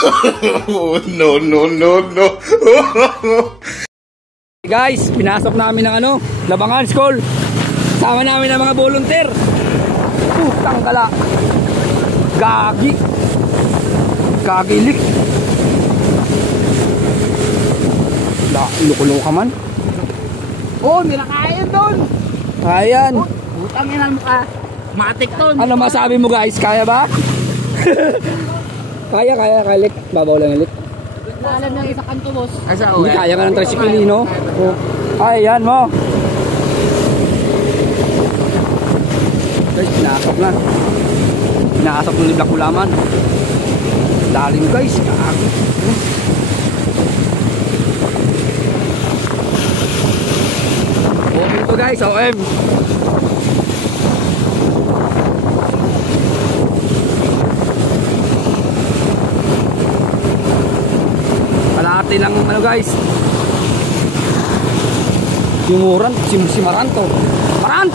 No, no, no, no. Guys, pinasok namin ng Labangan School. Sama namin ng mga volunteer. Putang gala. Gagi. Gagilik. Lukulo ka man. Oh, nilakayan doon. Ayan. Putang ina mo ka. Matik doon. Ano masabi mo guys? Kaya ba? Kaya, lik. Babaw lang lik. Alam ng isa kanto, boss. Hindi kaya ka ng tricycle, no? Ayan mo. Guys, pinasok na. Pinasok ng Black Ulaman. Dalim guys. OM ito guys, OM. Kalahati lang guys. Simuran, si Maranto. Marant!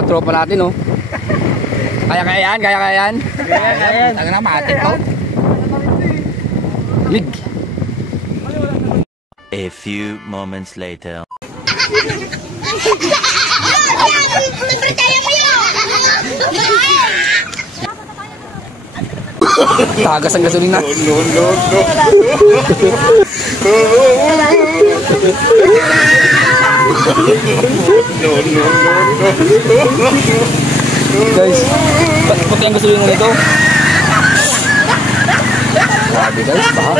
Tropa natin, oh. Kaya yan. Taga na matik, oh. Lig. A few moments later. Tagas ang gasolina. No, no, no, no. No, no, no, no. Guys, puti ang gasolina nito. Grabe guys, baka.